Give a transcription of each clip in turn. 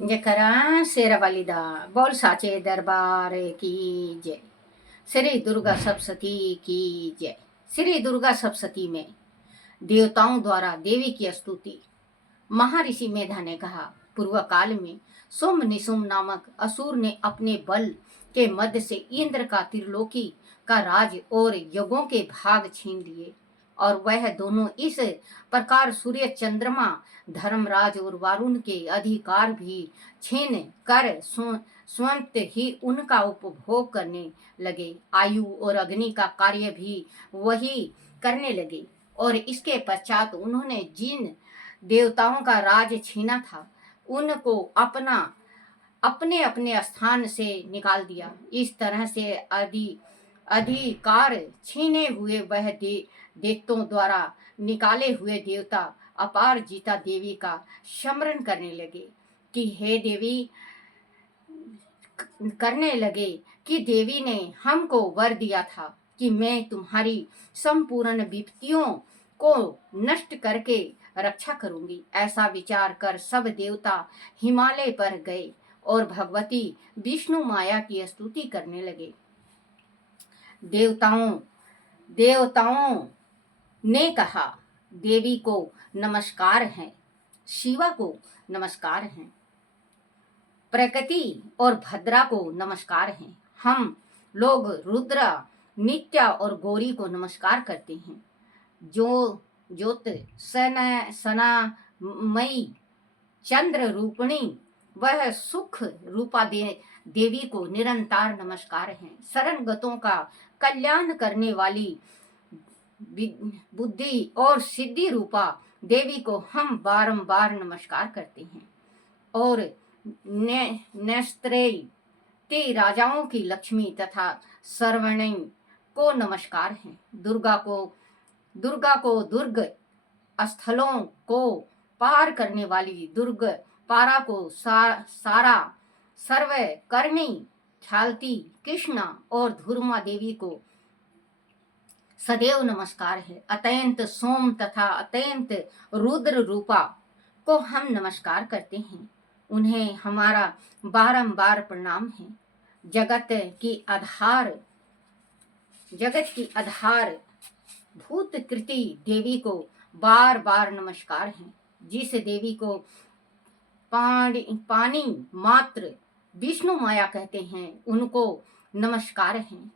जकरा शेरवाली दा बोल साचे दरबार की जय। श्री दुर्गा सप्तशती की जय। श्री दुर्गा सप्तशती में देवताओं द्वारा देवी की स्तुति। महर्षि मेधा ने कहा, पूर्व काल में सोम निशुम नामक असुर ने अपने बल के मध्य से इंद्र का त्रिलोकी का राज और यज्ञों के भाग छीन लिए, और वह दोनों इस प्रकार सूर्य चंद्रमा धर्मराज और वरुण के अधिकार भी छीन कर स्वयं ही उनका उपभोग करने लगे। आयु और अग्नि का कार्य भी वही करने लगे, और इसके पश्चात उन्होंने जिन देवताओं का राज छीना था उनको अपने अपने स्थान से निकाल दिया। इस तरह से अधिकार छीने हुए वह दैत्यों द्वारा निकाले हुए देवता अपारजिता देवी का स्मरण करने लगे कि देवी ने हमको वर दिया था कि मैं तुम्हारी संपूर्ण विपत्तियों को नष्ट करके रक्षा करूंगी। ऐसा विचार कर सब देवता हिमालय पर गए और भगवती विष्णु माया की स्तुति करने लगे। देवताओं ने कहा, देवी को नमस्कार है, शिवा को नमस्कार है, प्रकृति और भद्रा को नमस्कार है। हम लोग रुद्रा, नित्या और गौरी को नमस्कार करते हैं। जो ज्योत सनामयी चंद्र रूपिणी वह सुख रूपा देवी को निरंतर नमस्कार है। शरणगतों का कल्याण करने वाली बुद्धि और सिद्धि रूपा देवी को हम बारंबार नमस्कार करते हैं। और नेस्त्रेय ते राजाओं की लक्ष्मी तथा सर्वणय को नमस्कार है। दुर्गा को दुर्ग स्थलों को पार करने वाली दुर्ग पारा को सारा सर्वकर्मी ख्यालती कृष्णा और धूर्मा देवी को सदैव नमस्कार है। अत्यंत सोम तथा अत्यंत रुद्र रूपा को हम नमस्कार करते हैं। उन्हें हमारा बारंबार प्रणाम है। जगत की आधार भूतकृति देवी को बार बार नमस्कार है। जिस देवी को पानी मात्र विष्णु माया कहते हैं उनको नमस्कार है।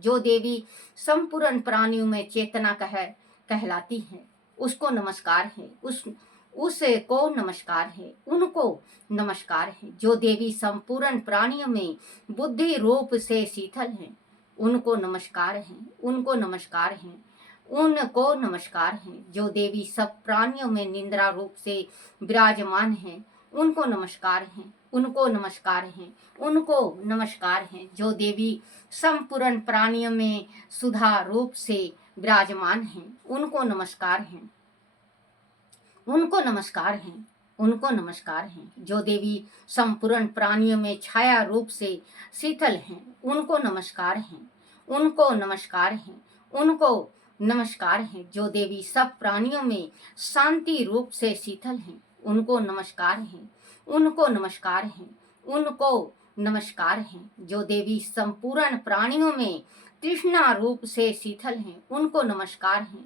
जो देवी संपूर्ण प्राणियों में चेतना कहलाती है उसको नमस्कार है। उसको नमस्कार है, उनको नमस्कार है। जो देवी संपूर्ण प्राणियों में बुद्धि रूप से शीतल है उनको नमस्कार है। जो देवी सब प्राणियों में निंद्रा रूप से विराजमान है उनको नमस्कार है। जो देवी संपूर्ण प्राणियों में सुधा रूप से विराजमान है उनको नमस्कार है। जो देवी संपूर्ण प्राणियों में छाया रूप से शीतल हैं उनको नमस्कार है। जो देवी सब प्राणियों में शांति रूप से शीतल हैं उनको नमस्कार है। जो देवी संपूर्ण प्राणियों में तृष्णा रूप से शीतल हैं उनको नमस्कार है।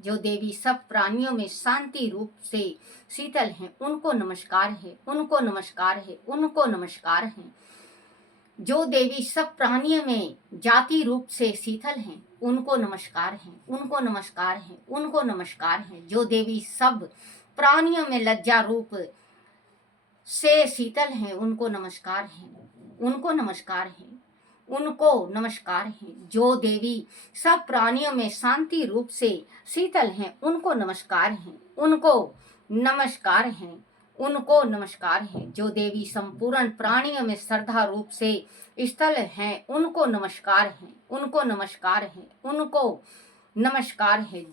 जो देवी सब प्राणियों में शांति रूप से शीतल हैं उनको नमस्कार है। जो देवी सब प्राणियों में जाति रूप से शीतल हैं उनको नमस्कार है। जो देवी सब प्राणियों में लज्जा रूप से शीतल हैं उनको नमस्कार है। जो देवी सब प्राणियों में शांति रूप से शीतल हैं उनको नमस्कार है। जो देवी संपूर्ण प्राणियों में श्रद्धा रूप से स्थल हैं उनको नमस्कार है।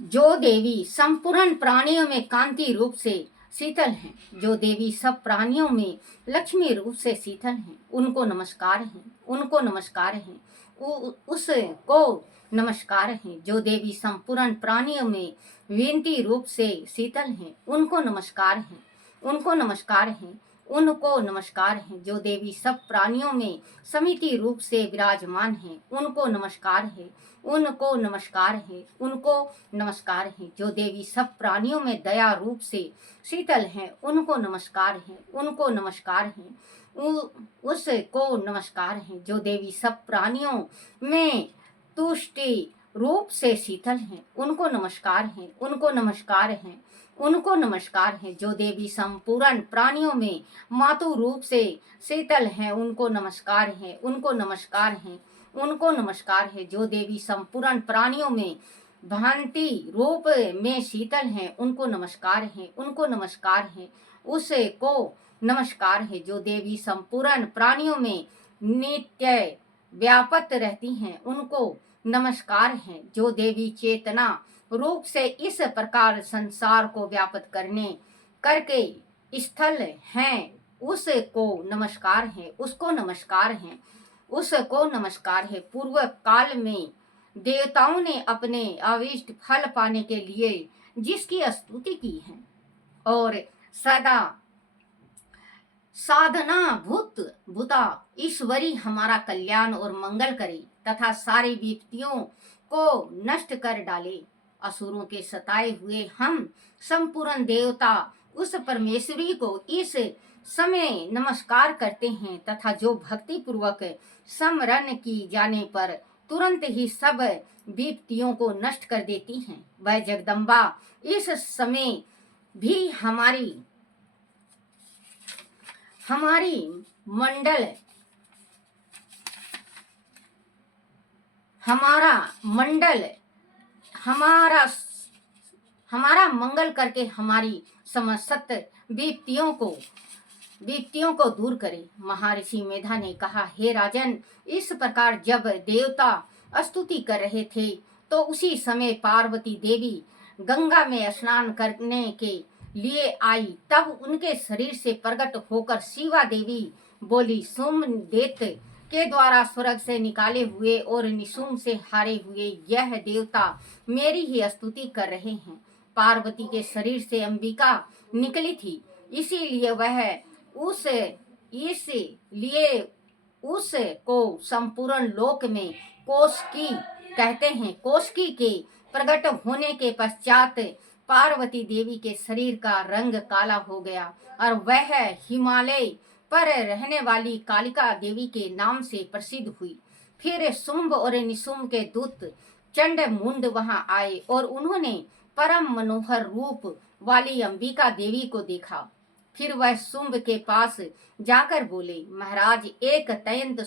जो देवी संपूर्ण प्राणियों में कांति रूप से शीतल हैं। जो देवी सब प्राणियों में लक्ष्मी रूप से शीतल हैं, उनको नमस्कार है, उनको नमस्कार है। उसको नमस्कार है। जो देवी संपूर्ण प्राणियों में विनती रूप से शीतल हैं, उनको नमस्कार है, उनको नमस्कार है, उनको नमस्कार है। जो देवी सब प्राणियों में समिति रूप से विराजमान है, उनको नमस्कार है, उनको नमस्कार है, उनको नमस्कार है। जो देवी सब प्राणियों में दया रूप से शीतल हैं, उनको नमस्कार है, उनको नमस्कार है, उसको नमस्कार है। जो देवी सब प्राणियों में तुष्टि रूप से शीतल हैं, उनको नमस्कार है, उनको नमस्कार है, उनको नमस्कार है। जो देवी संपूर्ण प्राणियों में मातु रूप से शीतल हैं, उनको नमस्कार है, उनको नमस्कार है, उनको नमस्कार है। जो देवी संपूर्ण प्राणियों में भांति रूप में शीतल हैं, उनको नमस्कार है, उनको नमस्कार है, उसको नमस्कार है। जो देवी संपूर्ण प्राणियों में नित्य व्यापत रहती हैं, उनको नमस्कार है। जो देवी चेतना रूप से इस प्रकार संसार को व्यापत करके स्थल हैं, उसको नमस्कार है, उसको नमस्कार है, उसको नमस्कार है। पूर्व काल में देवताओं ने अपने अविष्ट फल पाने के लिए जिसकी स्तुति की है और सदा साधना भूता ईश्वरी हमारा कल्याण और मंगल करे तथा सारी विपत्तियों को नष्ट कर डाले। असुरों के सताए हुए हम संपूर्ण देवता उस परमेश्वरी को इस समय नमस्कार करते हैं तथा जो भक्ति पूर्वक स्मरण की जाने पर तुरंत ही सब विपत्तियों को नष्ट कर देती हैं। वह जगदम्बा इस समय भी हमारी मंडल हमारा मंगल करके हमारी समस्त विपत्तियों को दूर करे। महर्षि मेधा ने कहा, हे राजन, इस प्रकार जब देवता स्तुति कर रहे थे तो उसी समय पार्वती देवी गंगा में स्नान करने के लिए आई। तब उनके शरीर से प्रकट होकर शिवा देवी बोली, सोमदेव के द्वारा स्वर्ग से निकाले हुए और निशुम्भ से हारे हुए यह देवता मेरी ही स्तुति कर रहे हैं। पार्वती के शरीर से अंबिका निकली थी, इसीलिए उसको संपूर्ण लोक में कौशिकी कहते हैं। कौशिकी के प्रकट होने के पश्चात पार्वती देवी के शरीर का रंग काला हो गया और वह हिमालय पर रहने वाली कालिका देवी के नाम से प्रसिद्ध हुई। फिर शुंभ और निशुंभ के दूत चंड मुंड वहां आए और उन्होंने परम मनोहर रूप वाली अंबिका देवी को देखा। फिर वह शुंभ के पास जाकर बोले, महाराज, एक अत्यंत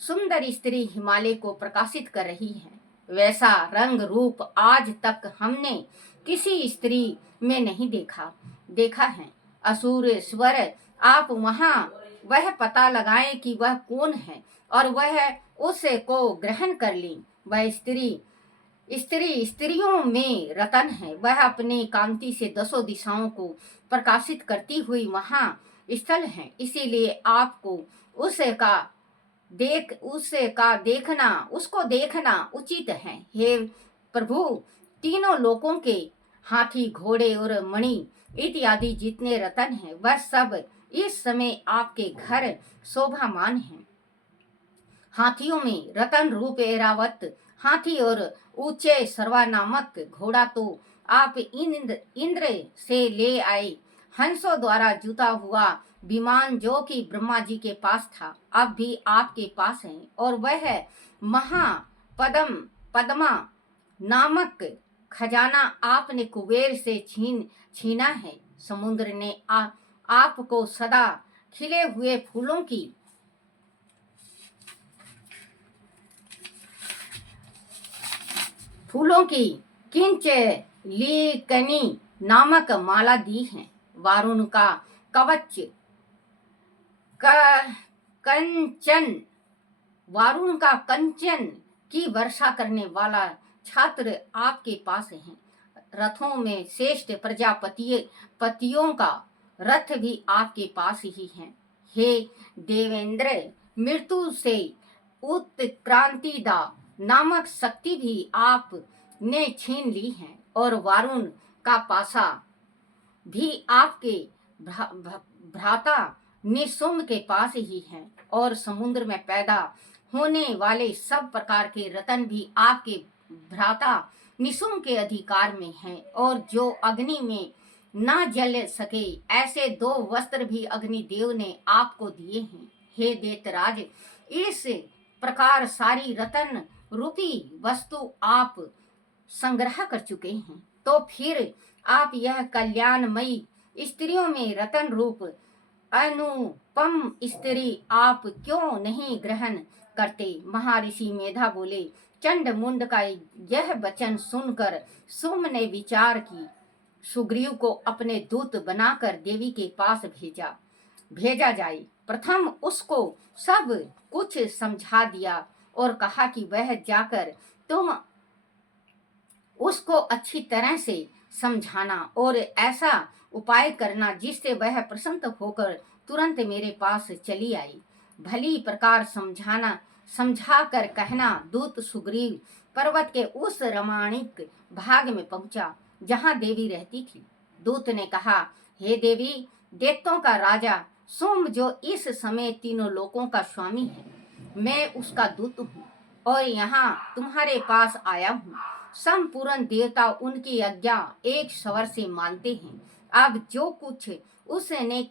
सुंदर स्त्री हिमालय को प्रकाशित कर रही है। वैसा रंग रूप आज तक हमने किसी स्त्री में नहीं देखा है। असुरेश्वर, आप वह पता लगाएं कि वह कौन है और वह उसको ग्रहण कर ले। वह स्त्रियों में रतन है। वह अपनी कांति से 10 दिशाओं को प्रकाशित करती हुई स्थल है। इसीलिए आपको उसको देखना उचित है। हे प्रभु, तीनों लोकों के हाथी, घोड़े और मणि इत्यादि जितने रतन हैं, वह सब इस समय आपके घर शोभामान हैं। हाथियों में रतन रूप ऐरावत हाथी और ऊंचे सर्वा नामक घोड़ा तो आप इंद्र से ले आए। हंसों द्वारा जुता हुआ विमान जो कि ब्रह्मा जी के पास था, अब भी आपके पास है और वह पद्मा नामक खजाना आपने कुबेर से छीना है। समुद्र ने आपको सदा खिले हुए फूलों की किंच लीकनी नामक माला दी है। वारुण का कवच कंचन की वर्षा करने वाला छात्र आपके पास है। रथों में श्रेष्ठ पतियों का रथ भी आपके पास ही है। हे देवेंद्र, मृत्यु से उत्क्रांतिदा नामक शक्ति भी आपने छीन ली है, और वारुण का पासा भी आपके भ्राता निशुम्भ के पास ही है, और समुद्र में पैदा होने वाले सब प्रकार के रत्न भी आपके भ्राता निशुम्भ के अधिकार में हैं, और जो अग्नि में ना जल सके ऐसे 2 वस्त्र भी अग्निदेव ने आपको दिए हैं। हे दैत्यराज, इस प्रकार सारी रतन रूपी वस्तु आप संग्रह कर चुके हैं, तो फिर आप यह कल्याणमयी स्त्रियों में रतन रूप अनुपम स्त्री आप क्यों नहीं ग्रहण करते? महर्षि मेधा बोले। चंड मुंड का यह वचन सुनकर सुम ने विचार की सुग्रीव को अपने दूत बनाकर देवी के पास भेजा जाए। प्रथम उसको सब कुछ समझा दिया और कहा कि वह जाकर तुम उसको अच्छी तरह से समझाना और ऐसा उपाय करना जिससे वह प्रसन्न होकर तुरंत मेरे पास चली आई। भली प्रकार समझा कर कहना। दूत सुग्रीव पर्वत के उस रमणीक भाग में पहुंचा जहां देवी रहती थी। दूत ने कहा, हे देवी, दैत्यों का राजा सोम जो इस समय तीनों लोकों का स्वामी है, मैं उसका दूत हूँ और यहाँ तुम्हारे पास आया हूँ। संपूर्ण देवता उनकी आज्ञा एक स्वर से मानते हैं। अब जो कुछ उसने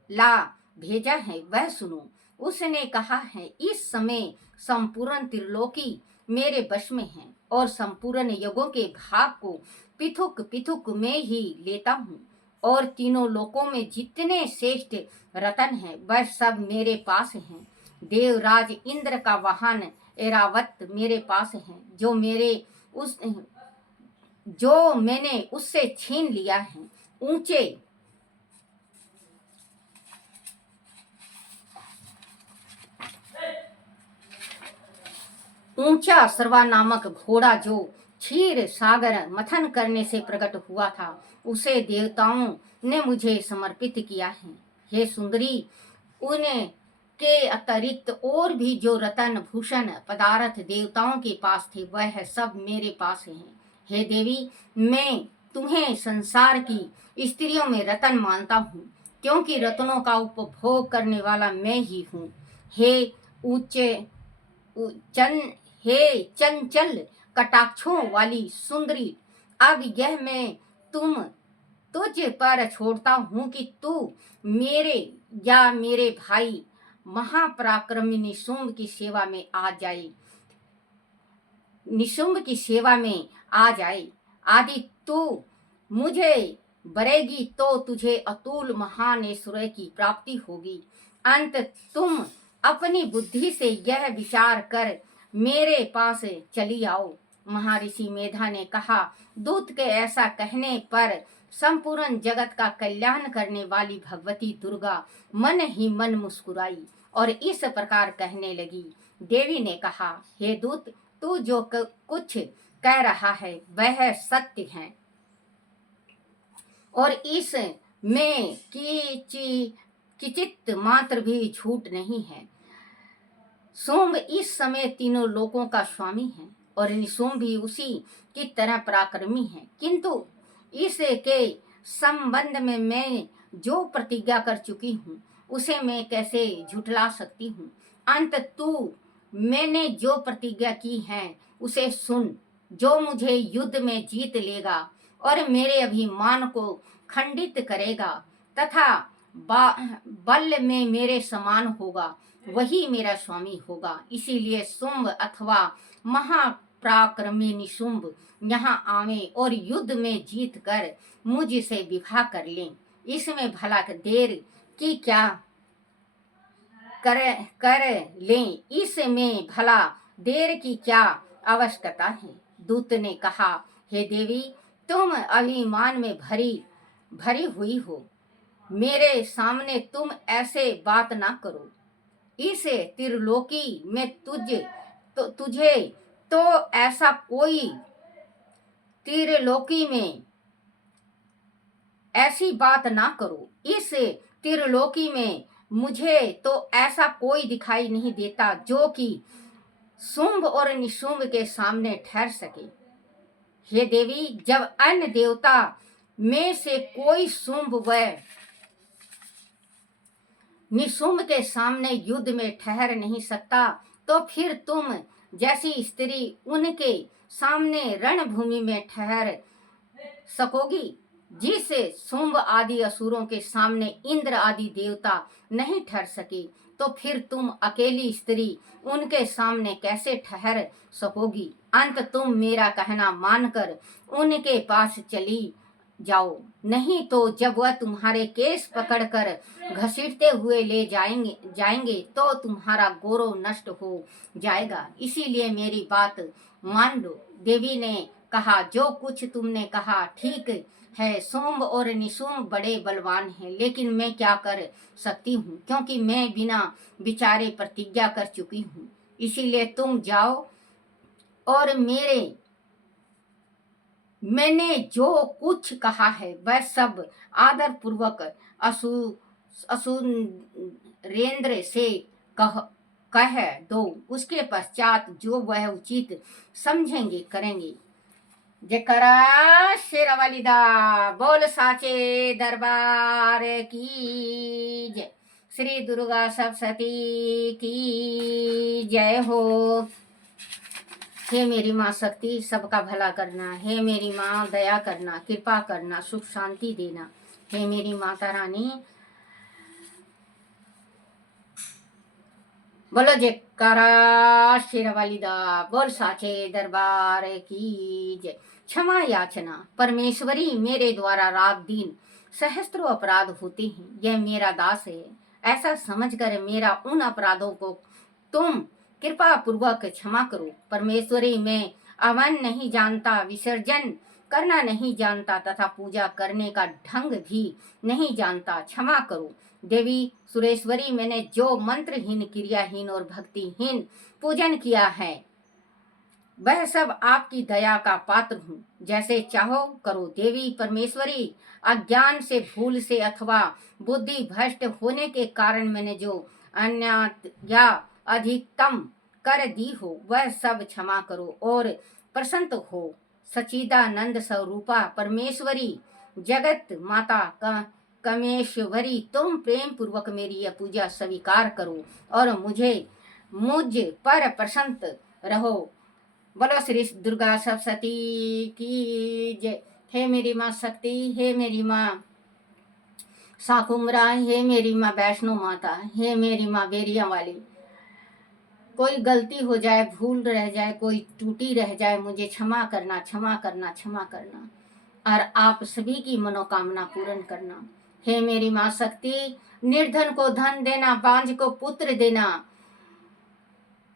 कहला भेजा है वह सुनो। उसने कहा है, इस समय संपूर्ण त्रिलोकी मेरे वश में है और संपूर्ण युगों के भाग को पिथुक पिथुक में ही लेता हूँ, और तीनों लोकों में जितने श्रेष्ठ रतन हैं वह सब मेरे पास हैं। देवराज इंद्र का वाहन ऐरावत मेरे पास है, जो मैंने उससे छीन लिया है। ऊंचा सर्वा नामक घोड़ा जो क्षीर सागर मथन करने से प्रकट हुआ था, उसे देवताओं ने मुझे समर्पित किया है। हे सुंदरी, उनके अतिरिक्त और भी जो रतन भूषण पदार्थ देवताओं के पास थे वह सब मेरे पास हैं। हे देवी, मैं तुम्हें संसार की स्त्रियों में रतन मानता हूँ, क्योंकि रत्नों का उपभोग करने वाला मैं ही हूँ। हे चंचल कटाक्षों वाली सुंदरी, अब यह मैं तुझ पर छोड़ता हूँ कि तू मेरे या मेरे भाई महापराक्रमी निशुम्भ की सेवा में आ जाए। आदि तू मुझे बरेगी तो तुझे अतुल महान ऐश्वर्य की प्राप्ति होगी। अंत तुम अपनी बुद्धि से यह विचार कर मेरे पास चली आओ। महर्षि मेधा ने कहा, दूत के ऐसा कहने पर संपूर्ण जगत का कल्याण करने वाली भगवती दुर्गा मन ही मन मुस्कुराई और इस प्रकार कहने लगी। देवी ने कहा, हे दूत, तू जो कुछ कह रहा है वह सत्य है और इस में किंचित मात्र भी झूठ नहीं है। सोम इस समय तीनों लोकों का स्वामी है और निशुम्भ भी उसी की तरह पराक्रमी है, किंतु इसके संबंध में मैं जो प्रतिज्ञा कर चुकी हूँ उसे मैं कैसे झुठला सकती हूँ। अंत तू मैंने जो प्रतिज्ञा की है उसे सुन। जो मुझे युद्ध में जीत लेगा और मेरे अभिमान को खंडित करेगा तथा बल में मेरे समान होगा, वही मेरा स्वामी होगा। इसीलिए शुंभ अथवा महापराक्रमी निशुंभ यहाँ आवे और युद्ध में जीत कर मुझसे विवाह कर लें। इसमें भला देर की क्या कर लें, इसमें भला देर की क्या आवश्यकता है। दूत ने कहा, हे देवी, तुम अभिमान में भरी हुई हो, मेरे सामने तुम ऐसे बात ना करो। इस त्रिलोकी में तुझे तो ऐसा कोई त्रिलोकी में ऐसी बात ना करो। इस त्रिलोकी में मुझे तो ऐसा कोई दिखाई नहीं देता जो कि शुंभ और निशुंभ के सामने ठहर सके। हे देवी, जब अन्य देवता में से कोई शुंभ व निशुंभ के सामने युद्ध में ठहर नहीं सकता, तो फिर तुम जैसी स्त्री उनके सामने रणभूमि में ठहर सकोगी। जिस शुंभ आदि असुरों के सामने इंद्र आदि देवता नहीं ठहर सके, तो फिर तुम अकेली स्त्री उनके सामने कैसे ठहर सकोगी। अंत तुम मेरा कहना मानकर उनके पास चली जाओ, नहीं तो जब वह तुम्हारे केस पकड़कर घसीटते हुए ले जाएंगे तो तुम्हारा गौरव नष्ट हो जाएगा। इसीलिए मेरी बात मान लो। देवी ने कहा, जो कुछ तुमने कहा ठीक है। शुंभ और निशुंभ बड़े बलवान हैं, लेकिन मैं क्या कर सकती हूँ, क्योंकि मैं बिना विचारे प्रतिज्ञा कर चुकी हूँ। इसीलिए तुम जाओ और मैंने जो कुछ कहा है वह सब आदर पूर्वक असुरेंद्र से कह दो। उसके पश्चात जो वह उचित समझेंगे करेंगे। जयकारा शेरावाली दा, बोल साचे दरबार की जय। श्री दुर्गा सप्तशती की जय हो। हे मेरी माँ शक्ति, सबका भला करना। हे मेरी माँ दया करना, कृपा करना, सुख शांति देना। हे मेरी माता रानी, बोलो जयकारा शेरावाली दा, बोल साचे दरबार की जय। क्षमा याचना। परमेश्वरी, मेरे द्वारा रात दिन सहस्त्रों अपराध होते हैं। यह मेरा दास है, ऐसा समझकर मेरा उन अपराधों को तुम कृपा पूर्वक क्षमा करो। परमेश्वरी, मैं हवन नहीं जानता, विसर्जन करना नहीं जानता तथा पूजा करने का ढंग भी नहीं जानता, क्षमा करो। देवी सुरेश्वरी, मैंने जो मंत्रहीन, क्रियाहीन और भक्तिहीन पूजन किया है वह सब आपकी दया का पात्र हूँ, जैसे चाहो करो। देवी परमेश्वरी, अज्ञान से, भूल से अथवा बुद्धि भ्रष्ट होने के कारण मैंने जो अन्याय या अधिकतम कर दी हो वह सब क्षमा करो और प्रसन्न हो। सच्चिदानंद स्वरूपा परमेश्वरी, जगत माता कमेश्वरी, तुम प्रेम पूर्वक मेरी यह पूजा स्वीकार करो और मुझ पर प्रसन्न रहो। बोलो श्री दुर्गा सप्तशती की जय। हे मेरी माँ शक्ति, हे मेरी माँ शाकुम्भरा, हे मेरी माँ वैष्णो माता, हे मेरी माँ बेरिया वाली, कोई गलती हो जाए, भूल रह जाए, कोई टूटी रह जाए, मुझे क्षमा करना, क्षमा करना, क्षमा करना, और आप सभी की मनोकामना पूर्ण करना। हे मेरी माँ शक्ति, निर्धन को धन देना, बांझ को पुत्र देना,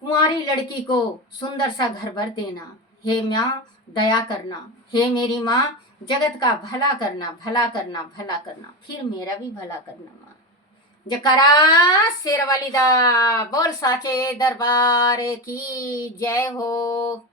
कुंवारी लड़की को सुंदर सा घर भर देना। हे माँ दया करना। हे मेरी माँ जगत का भला करना, भला करना, भला करना, फिर मेरा भी भला करना। माँ जयकारा शेरवाली दा, बोल साचे दरबार की जय हो।